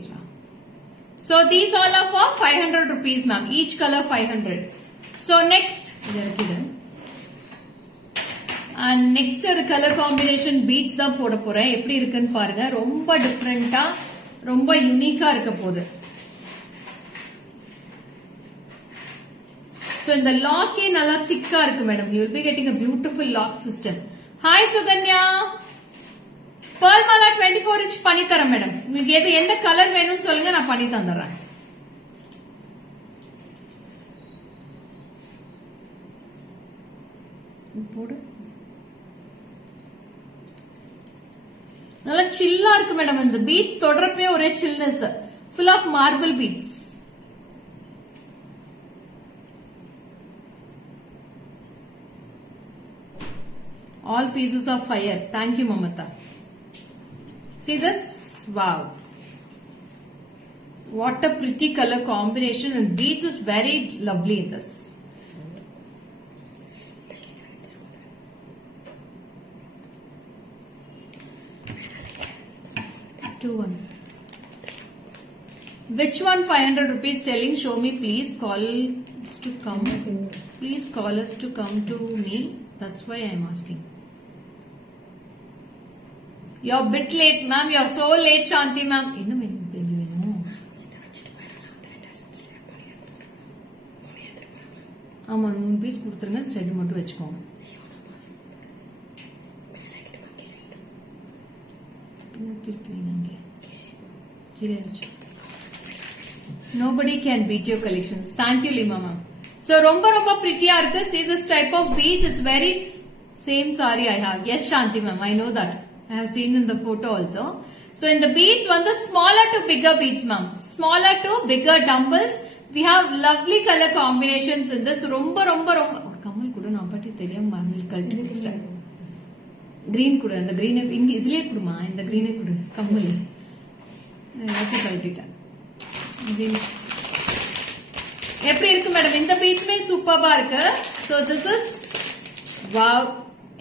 So these all are for 500 rupees ma'am. Each color 500. So next இது இருக்கு. And next ஒரு color combination beads தான் போட போறேன். எப்படி இருக்குன்னு பாருங்க. ரொம்ப டிஃபரெண்டா, ரொம்ப யூனிக்கா இருக்க போகுது. So இந்த லாக்கே நல்லா திக்கா இருக்கு madam. You will be getting a beautiful lock system. Hi Suganya. Pearl Mala 24 inch பண்ணி தரேன் மேடம். உங்களுக்கு எந்த கலர் வேணும்னு சொல்லுங்க, நான் பண்ணி தந்துறேன். போடு. நல்லா சில்லா இருக்கு மேடம். இந்த பீட்ஸ் தொடரப்பே ஒரே chillness. Full of marble beads. All pieces of fire. Thank you, Mamata. See this? Wow. What a pretty color combination, and beads is very lovely in this. Which one 500 rupees telling? Show me please. Call us to come. Please call us to come to me. That's why I am asking. You're a bit late, ma'am. You're so late, Shanti, ma'am. ஆமா 3 பீஸ் கொடுத்துருங்க. ஸ்ட்ரெட் மட்டும் வச்சுக்கோங்க. Nobody can beat your collections. Thank you, Lima ma'am. So ரொம்ப ரொம்ப pretty ஆ இருக்கு. See this type of beads. It's very same saree I have. Yes, Shanti ma'am. I know that. I have seen in the photo also. So in the beads, one the smaller to bigger beads, ma'am. Smaller to bigger dumbbells. We have lovely color combinations in this. Romba romba romba. Kamal kuda na patti theriyam marble kalti. Green kuda. And the green inge idile kuduma. In the green kuda. Kamal. Nati kaltita. Green. எப்படி இருக்கு மேடம்? இந்த பீட்ஸ்மே சூப்பர்பா இருக்கு. So this is wow.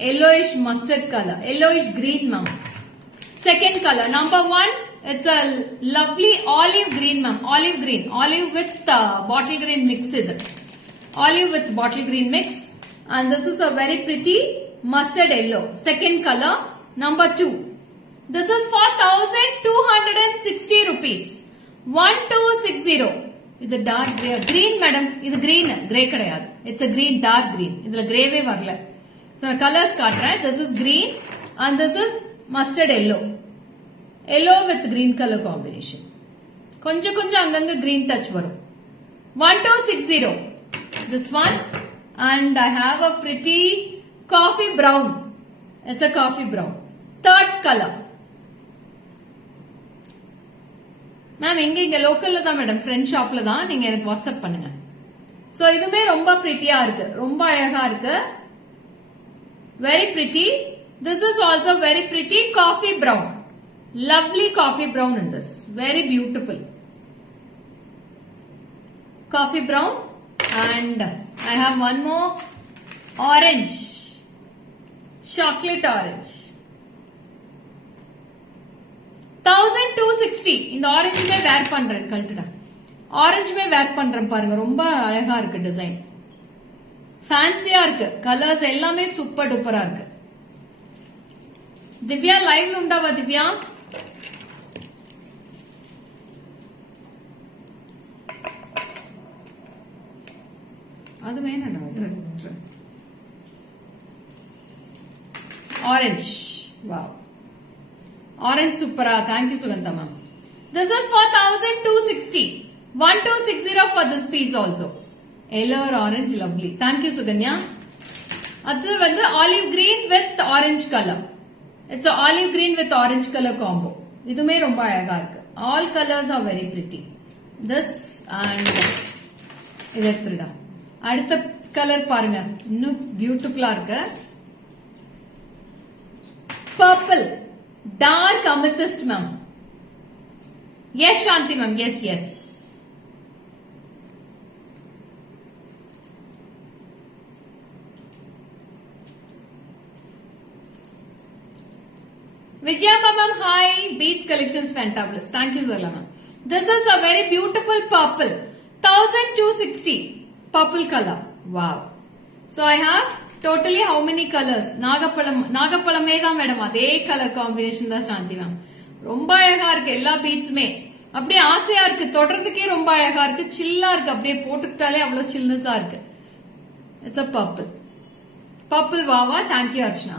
Yellowish mustard color, yellowish green ma'am. Second color, number 1, it's a lovely olive green ma'am. Olive green, olive with bottle green mix idu. Olive with bottle green mix, and this is a very pretty mustard yellow. Second color, number 2. This is for 1260 rupees. 1260. இது dark grey, green madam. இது green, grey கிடையாது. It's a green, dark green. இதுல greyவே வரல. So colors காட்டுறேன். This is green and this is mustard yellow. Yellow with green color combination. கொஞ்சம் கொஞ்சம் அங்கங்க green touch வரும். 1260. This one, and I have a pretty coffee brown. It's a coffee brown. Third color. Ma'am இங்க லோக்கல்ல தான் madam, friend ஷாப்ல தான். நீங்க எனக்கு வாட்ஸ்அப் பண்ணுங்க. சோ இதுமே ரொம்ப பிரிட்டியா இருக்கு, ரொம்ப அழகா இருக்கு. Very pretty. This is also very pretty coffee brown. Lovely coffee brown in this. Very beautiful. Coffee brown, and I have one more orange. Chocolate orange. 1260. இந்த ஆரஞ்சுமே வேர் பண்றேன் கல்ட்டுடா. ஆரஞ்சுமே வேர் பண்றேன் பாருங்க, ரொம்ப அழகா இருக்கு டிசைன், ஃபேன்சியா இருக்கு, கலர்ஸ் எல்லாமே சூப்பர் டூப்பரா இருக்கு. திவ்யா லைவ்ல உண்டாவா திவ்யா? அது வேணாடா. ஆரஞ்ச், வாவ், ஆரஞ்ச் சூப்பரா. Thank you Suganda ma'am. This is for 1260. 1260 for this piece also. Yellow or orange, lovely. Thank you Suganya. அது வந்து olive green with orange color. It's a olive green with orange color combo. இதுமே ரொம்ப அழகா இருக்கு. All colors are very pretty. This and இது எடுத்துடா. அடுத்த கலர் பாருங்க, இன்னும் பியூட்டிஃபுல்லா இருக்கு. Purple, dark amethyst ma'am. Yes Shanti ma'am, yes yes. Vijaya ma'am, hi. Beads collections fantabulous. Thank you Zola ma'am. This is a very beautiful purple. 1260 purple color. Wow. So I have totally how many colors? நாகப்பழமே தான் மேடம், அதே colour combination தான் சாந்தி மேம். ரொம்ப அழகா இருக்கு எல்லா பீட்ஸுமே, அப்படியே ஆசையா இருக்கு, தொடர்றதுக்கே ரொம்ப அழகா இருக்கு, சில்லா இருக்கு, அப்படியே போட்டுக்கிட்டாலே அவ்வளவு சில்னஸா இருக்கு. இட்ஸ் அ பர்பிள், பர்பிள் வாவா. Thank you Archana.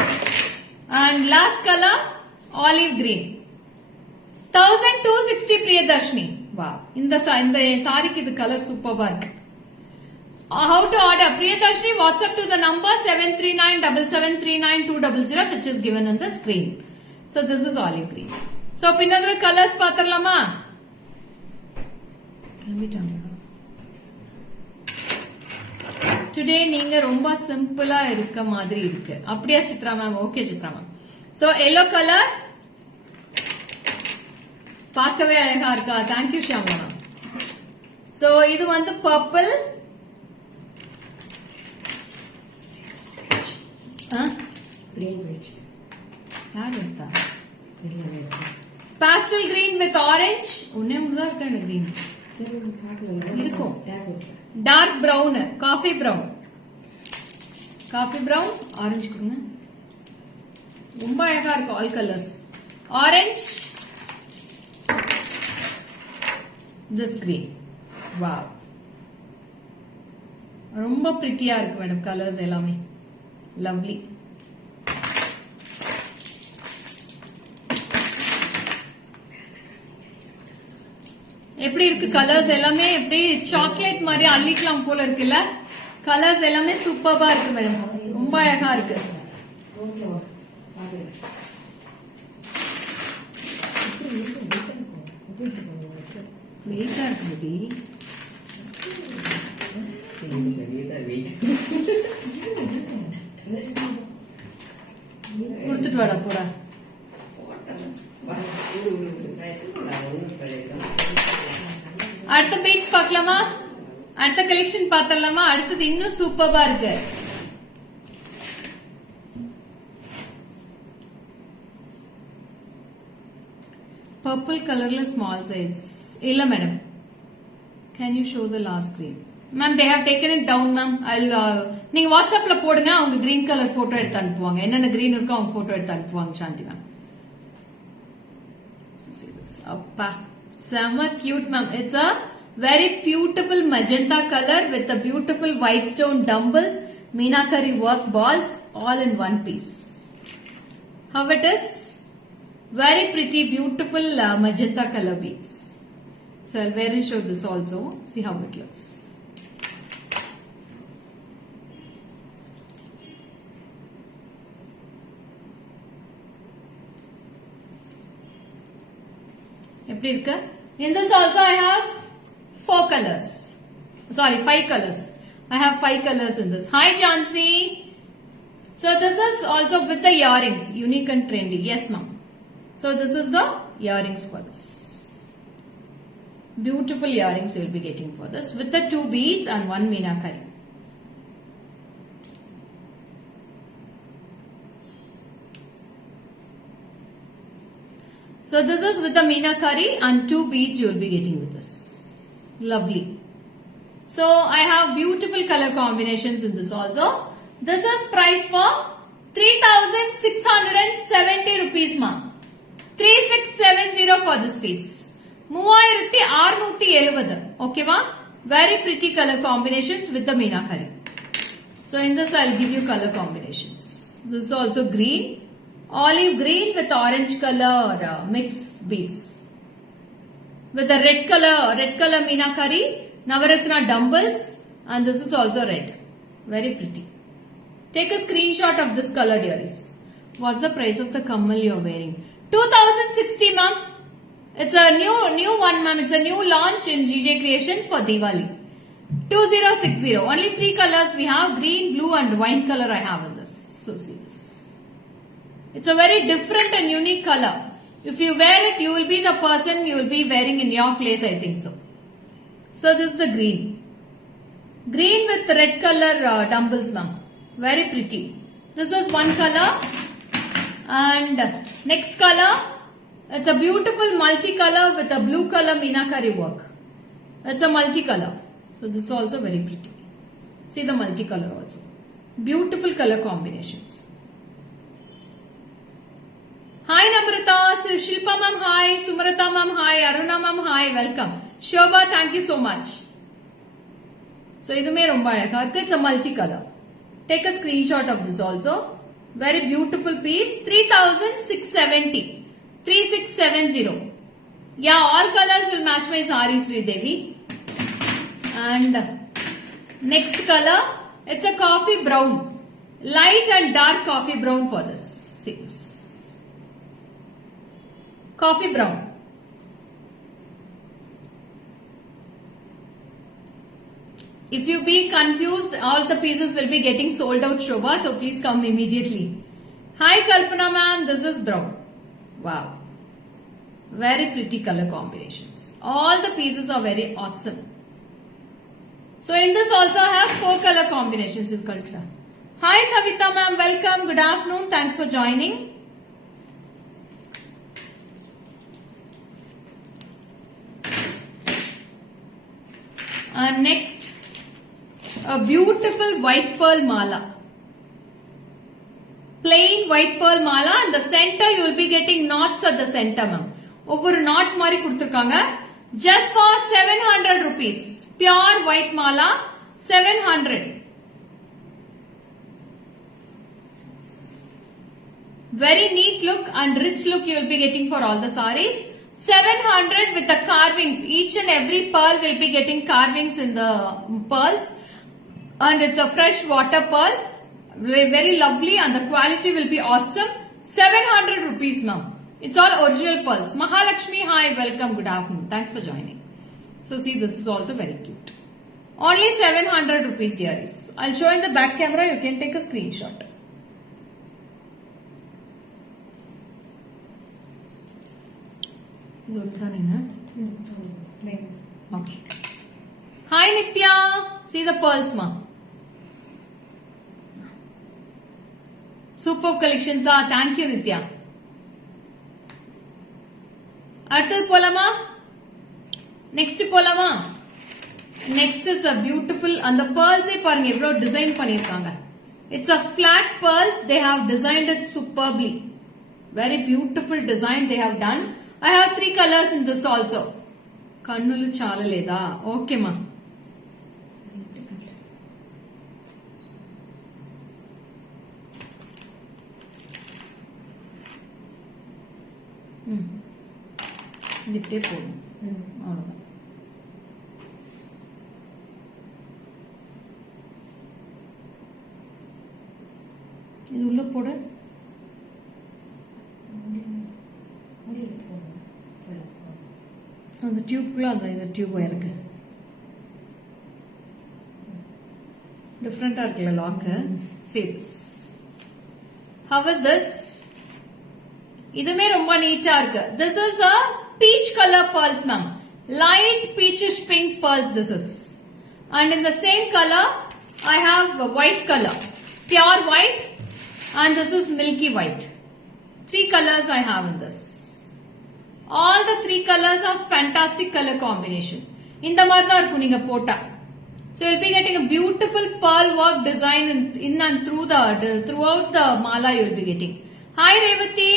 And last colour olive green. 1260 Priyadarshini. வா, இந்த சாரிக்கு இது கலர் சூப்பர்வா இருக்கு. How to order? Priyadarshini, WhatsApp to the number 73977392200 which is given on the screen. So this is olive green. So பின்னொரு colors பாத்தரலாமா? Today நீங்க ரொம்ப சிம்பிளா இருக்க மாதிரி இருக்கு. அப்படியே Chitra ma'am? Okay Chitra ma'am. So yellow color பார்க்கவே அழகா இருக்கா? Thank you Shyamala ma'am. So இது வந்து purple. Pastel green with orange. ஒன்னே ஒண்ணுதான் இருக்கா இந்த green? இருக்கும். Dark brown, coffee brown, orange கொடுங்க. ரொம்ப அழகா இருக்கு, all colors. Orange, this green. Wow. ரொம்ப பிரிட்டியா இருக்கு மேடம், கலர்ஸ் எல்லாமே லவ்லி. எப்படி இருக்கு கலர்ஸ் எல்லாமே? எப்படி சாக்லேட் மாதிரி அள்ளிக்கலாம் போல இருக்குல்ல? கலர்ஸ் எல்லாமே சூப்பர்பா இருக்கு மேடம், ரொம்ப அழகா இருக்கு. வெயிட்டா இருக்கு பேபி. கொடுத்துட்டு வாடா போடா. அடுத்த பீட்ஸ் பார்க்கலாமா? அடுத்த கலெக்ஷன் பார்த்தலாமா? அடுத்தது இன்னும் சூப்பர்பா இருக்கு. பர்பிள் கலர்ல ஸ்மால் சைஸ் இல்ல madam. Can you show the last green? Ma'am they have taken it down ma'am. நீங்க வாட்ஸ்அப்ல போடுங்க, அவங்க கிரீன் கலர் போட்டோ எடுத்து அனுப்புவாங்க. என்னென்ன கிரீன் இருக்கோ அவங்க போட்டோ எடுத்து அனுப்புவாங்க சாந்தி மேம். அப்பா செம cute ma'am. It's a very beautiful magenta color with a beautiful white stone dumbbells, meenakari work balls all in one piece. How it is? Very pretty, beautiful magenta color beads. So I'll wear and show this also. See how it looks. எப்படி இருக்கு? In this also I have 4 colors. Sorry, 5 colors. I have 5 colors in this. Hi Jansi. So this is also with the earrings, unique and trendy. Yes ma'am. So this is the earrings for this. Beautiful earrings you will be getting for this with the 2 beads and 1 meenakari. So this is with the meenakari and 2 beads you will be getting with this. Lovely. So I have beautiful color combinations in this also. This is priced for 3,670 rupees ma. 3670 for this piece. 3670. Okay ma? Very pretty color combinations with the meenakari. So in this I'll give you color combinations. This is also green. Olive green with orange color mixed beads. With the red color meenakari. Navaratna dumbbells, and this is also red. Very pretty. Take a screenshot of this color, dearies. What's the price of the kammal you're wearing? 2060, ma'am. It's a new one, ma'am. It's a new launch in GJ Creations for Diwali. 2060. Only 3 colors we have: green, blue, and wine color. I have in this. So see this. It's a very different and unique color. If you wear it, you will be the person you will be wearing in your place. I think so. So this is the green. Green with red color dumbbells, ma'am. Very pretty. This is one color. And next color, it's a beautiful multicolor with a blue color meenakari work. It's a multicolor. So this is also very pretty. See the multicolor also. Beautiful color combinations. Hi Namrata, Shilpa ma'am hi, Sumrata ma'am hi, Aruna ma'am hi, welcome. Shobha, thank you so much. So, it's a multicolor. Take a screenshot of this also. Very beautiful piece. 3,670. 3670. Yeah, all colors will match my sari, Sri Devi. And next color, it's a coffee brown. Light and dark coffee brown for this. See this. Coffee brown. If you be confused, all the pieces will be getting sold out, Shobha. So please come immediately. Hi Kalpana ma'am, this is brown. Wow. Very pretty color combinations. All the pieces are very awesome. So in this also I have 4 color combinations in Kalpana. Hi Savita ma'am, welcome. Good afternoon. Thanks for joining. And next, a beautiful white pearl mala. Plain white pearl mala, and the center you will be getting knots at the center, ma'am. Over knot mari kuduthirukanga. Just for 700 rupees. Pure white mala, 700. Very neat look and rich look you will be getting for all the saris. 700 with the carvings. Each and every pearl will be getting carvings in the pearls. And it's a fresh water pearl. Very lovely, and the quality will be awesome. 700 rupees now. It's all original pearls. Mahalakshmi, hi, welcome, good afternoon. Thanks for joining. So see, this is also very cute. Only 700 rupees, dearies. I'll show in the back camera. You can take a screenshot. Okay. Hi Nitya. See the pearls, ma. Superb collections. Thank you, Nitya. Arthur Polama. Next Polama. Next is a beautiful, and the pearls design pannirukanga. It's a flat pearls. They have designed it superbly. Very beautiful design they have done. I have 3 colors in this also. Kannulu chala leda. Okay, ma. இப்படியே போடும் அவ்வளோதான். இது உள்ள போட அந்த டியூப்ல அந்த இந்த டியூப் இருக்கு. டிஃப்ரெண்டா இருக்குல்ல lock. See this. How is this? இதுமே ரொம்ப நீட்டா இருக்கு. This is a peach color pearls, ma'am. Light peachish pink pearls this is. And in the same color, I have a white color. Pure white. And this is milky white. 3 colors I have in this. All the 3 colors are fantastic color combination. இந்த மாதிரி தான் இருக்கும் நீங்க போட்டா. So you'll be getting a beautiful pearl work design in and throughout the mala you'll be getting. Hi Revati,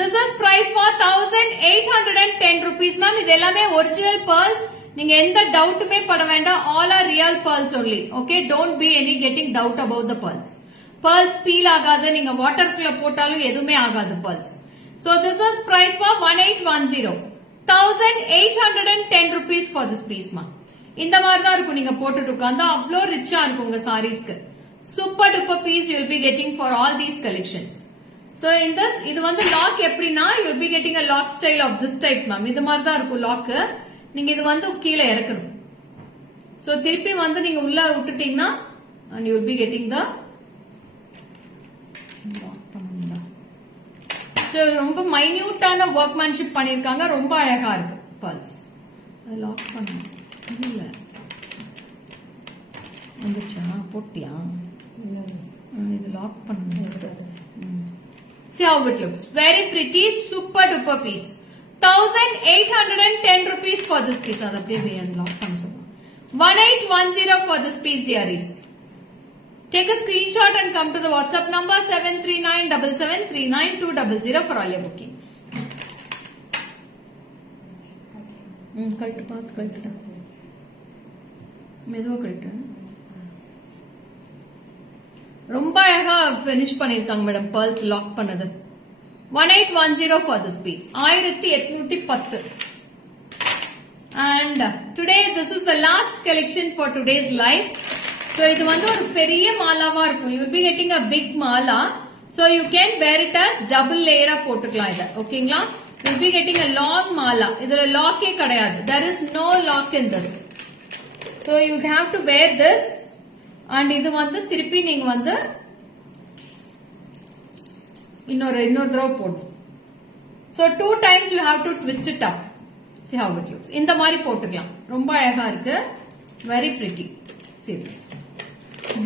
this is price for 1810 rupees ma'am. இது எல்லாமே original pearls. நீங்க எந்த டவுட்டுமே பட வேண்டாம். All are real pearls only. Okay, don't be any getting doubt about the pearls. Pearls peel ஆகாது, நீங்க வாட்டர்க்குள்ள போட்டாலும் எதுவுமே ஆகாது pearls. So this is price for 1810. 1810 rupees for this piece ma'am. இந்த மாதிரி தான் இருக்கும் நீங்க போட்டுட்டு உட்கார்ந்தா அவ்வளோ ரிச்சா இருக்கும் உங்க சாரீஸ்க்கு. Super duper piece you will be getting for all these collections. So in this இது வந்து லாக் எப்படின்னா you will be getting a lock style of this type ma'am. இது மாதிரி தான் இருக்கும் லாக். நீங்க இது வந்து கீழே இறக்கணும். சோ திருப்பி வந்து நீங்க உள்ள விட்டுட்டீங்கன்னா and you will be getting the so ரொம்ப மைன்யூட்டான வர்க்மேன்ஷிப் பண்ணிருக்காங்க. ரொம்ப அழகா இருக்கு பர்ல்ஸ். அது லாக் பண்ணணும். இல்ல வந்துச்சா போட்டியா? இது லாக் பண்ணணும். See how it looks. Very pretty, super duper piece. 1810 rupees for this piece. அது அப்படியே லாக் பண்ண சொல்லுங்க. 1810 for this piece dearies. Take a screenshot and come to the WhatsApp number 7397739200 for all your bookings. கழட்டு பார்த்து கழட்டுடா. மெதுவா கழட்டு. ரொம்ப அழகா பினிஷ் பண்ணிருக்காங்க மேடம் pearls லாக் பண்ணது. 1810 for this piece. 1810. And today this is the last collection for today's live. So இது வந்து ஒரு பெரிய மாலாவா இருக்கும். You will be getting a big mala. So you can wear it as double layer போட்டுக்கலாம் இத. ஓகேங்களா? You will be getting a long mala. இதுல லாக்கே கிடையாது. There is no lock in this. So you have to wear this and இது வந்து திருப்பி நீங்க வந்து இன்னொரு தடவை போடணும். So 2 times you have to twist it up. See how it looks. இந்த மாதிரி போட்டுக்கலாம். ரொம்ப அழகா இருக்கு. Very pretty. See this.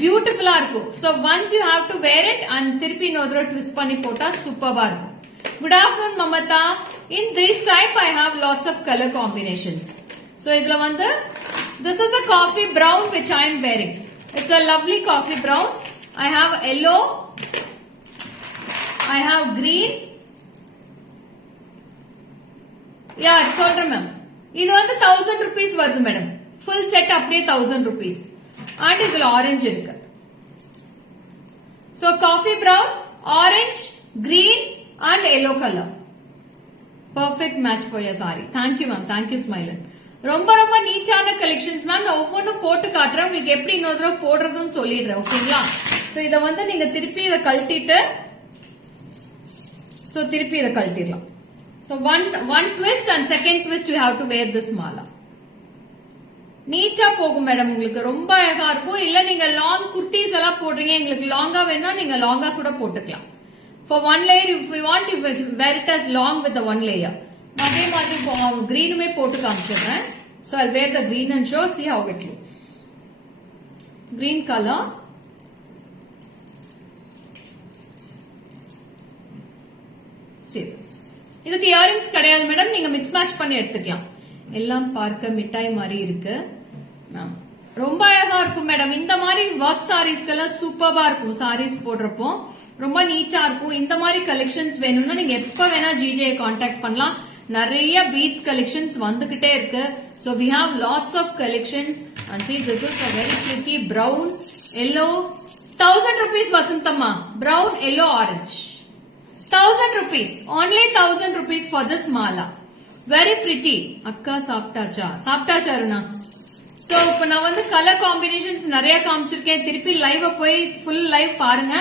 Beautiful இருக்கும். So once you have to wear it and திருப்பி இன்னொரு தடவை twist பண்ணி போட்டா சூப்பரா இருக்கும். Good afternoon Mamata. In this type I have lots of color combinations. So இதுல வந்து this is a coffee brown which I am wearing. It's a lovely coffee brown. I have yellow. I have green. Yeah, சொல்றேன் மேம். இது வந்து 1000 rupees வருது madam. Full set அப்படியே 1000 rupees. And இதுல ஆரஞ்சு இருக்கு. So coffee brown, orange, green and yellow color. Perfect match for your saree. Thank you ma'am. Thank you Smilan. ரொம்ப ரொம்ப நீட்டான கலெக்ஷன்ஸ் மேம். நான் ஒவ்வொன்றும் போட்டு காட்டுறேன். உங்களுக்கு எப்படி இன்னொரு தடவை போடுறதுன்னு சொல்லிடுறேன். ஓகேங்களா? சோ இத வந்து நீங்க திருப்பி இத கழட்டிட்டு சோ திருப்பி இத கழட்டிடலாம். So one twist and second twist you have to wear this mala. நீட்டா போகும் மேடம். உங்களுக்கு ரொம்ப அழகா இருக்கும். இல்ல நீங்க லாங் குர்த்திஸ் எல்லாம் போடுறீங்க, எங்களுக்கு லாங்கா வேணா நீங்க லாங்கா கூட போட்டுக்கலாம். For one layer if we want to wear it as long with the one layer. அதே மாதிரி greenமே போட்டு காமிச்சிடுறேன். So I'll wear the green and show. See how it looks. Green color. See this. இதுக்கு இயரிங்ஸ் கிடையாது மேடம். நீங்க மிக்ஸ் மேட்ச் பண்ணி எடுத்துக்கலாம். எல்லாம் பார்க்க மிட்டாய் மாதிரி இருக்கு. ரொம்ப அழகா இருக்கும் மேடம். இந்த மாதிரி ஒர்க் சாரீஸ்க்கெல்லாம் சூப்பரா இருக்கும். சாரீஸ் போடுறப்போ ரொம்ப நீட்டா இருக்கும். இந்த மாதிரி கலெக்ஷன்ஸ் வேணும்னா நீங்க எப்ப வேணா ஜிஜே கான்டாக்ட் பண்ணலாம். நிறைய பீட்ஸ் கலெக்ஷன்ஸ் வந்துகிட்டே இருக்கு. So we have lots of collections and see this is a very pretty brown, yellow. 1000 rupees Vasantamma. Brown, yellow, orange. 1000 rupees. Only 1000 rupees for this mala. Very pretty. Akka சாப்பிட்டாச்சா? சாப்பிட்டாச்சா அருணா? So இப்ப நான் வந்து colour combinations நிறைய காமிச்சிருக்கேன். திருப்பி லைவ் போய் full live பாருங்க.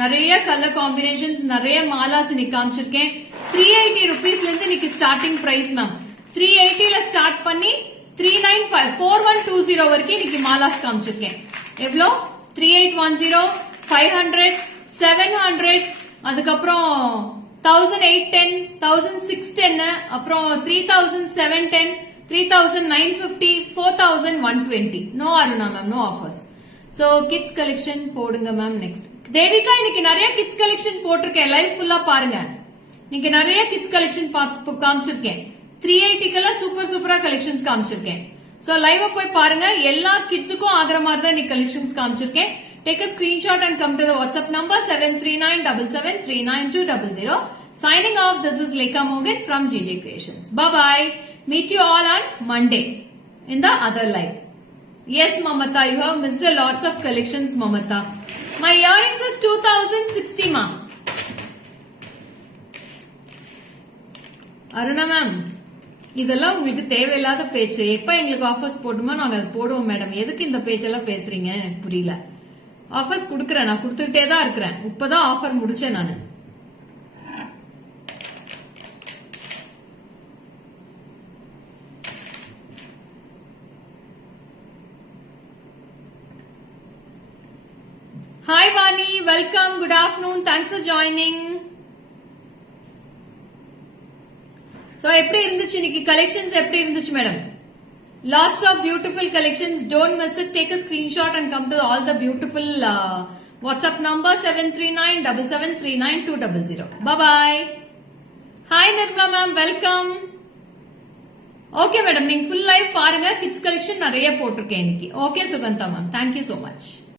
நிறைய கலர் காம்பினேஷன்ஸ் நிறைய மாலாஸ் இன்னைக்கு காமிச்சிருக்கேன். 380 rupeesல இருந்து இன்னைக்கு ஸ்டார்டிங் பிரைஸ் மேம். 380ல ஸ்டார்ட் பண்ணி 395 4120 வரைக்கும் இன்னைக்கு மாலாஸ் காமிச்சிருக்கேன். எவ்வளோ? 3810, 500, 700, அதுக்கப்புறம் 1810, 1610, அப்புறம் 3710, 3950, 4120. No Aruna ma'am, no offers. So kids collection போடுங்க மேம். நெக்ஸ்ட் தேவிகா, இன்னைக்கு நிறைய கிட்ஸ் கலெக்ஷன் போட்டிருக்கேன். லைவ் ஃபுல்லா பாருங்க. இன்னைக்கு நிறைய கிட்ஸ் கலெக்ஷன் காமிச்சிருக்கேன். 380 சூப்பரா கலெக்ஷன்ஸ் காமிச்சிருக்கேன். சோ லைவ் போய் பாருங்க. எல்லா கிட்ஸுக்கும் ஆகிற மாதிரி தான் இன்னைக்கு கலெக்ஷன்ஸ் காமிச்சிருக்கேன். Take a screenshot and come to the WhatsApp number 73977392200. Signing off, this is Lekha Mogan from GJ Creations. Bye-bye. Meet you all on Monday in the other live. Yes, Mamata, you have missed a lots of collections, Mamata. My earrings is 2060, ma. Aruna ma'am. இதெல்லாம் உங்களுக்கு தேவையில்லாத பேச்சு. எப்ப எங்களுக்கு ஆஃபர்ஸ் போடுமோ நாங்க அது போடுவோம் மேடம். எதுக்கு இந்த பேச்செல்லாம் பேசுறீங்க எனக்கு புரியல. ஆஃபர்ஸ் குடுக்கறேன், நான் கொடுத்துட்டே தான் இருக்கிறேன். இப்பதான் ஆஃபர் முடிச்சேன் நானு. ஹாய் Vani, welcome, good afternoon, thanks for joining. So எப்படி இருந்துச்சு இன்னைக்கு கலெக்ஷன்ஸ்? எப்படி இருந்துச்சு madam? Lots of beautiful collections. Don't miss it. Take a screenshot and come to all the beautiful WhatsApp number 73977392200. Bye-bye. Hi Nirmala ma'am. Welcome. Okay madam. நீங்க full live பாருங்க. Kids collection நிறைய போட்டிருக்கேன் இன்னைக்கு. Okay Sugantha ma'am. Thank you so much.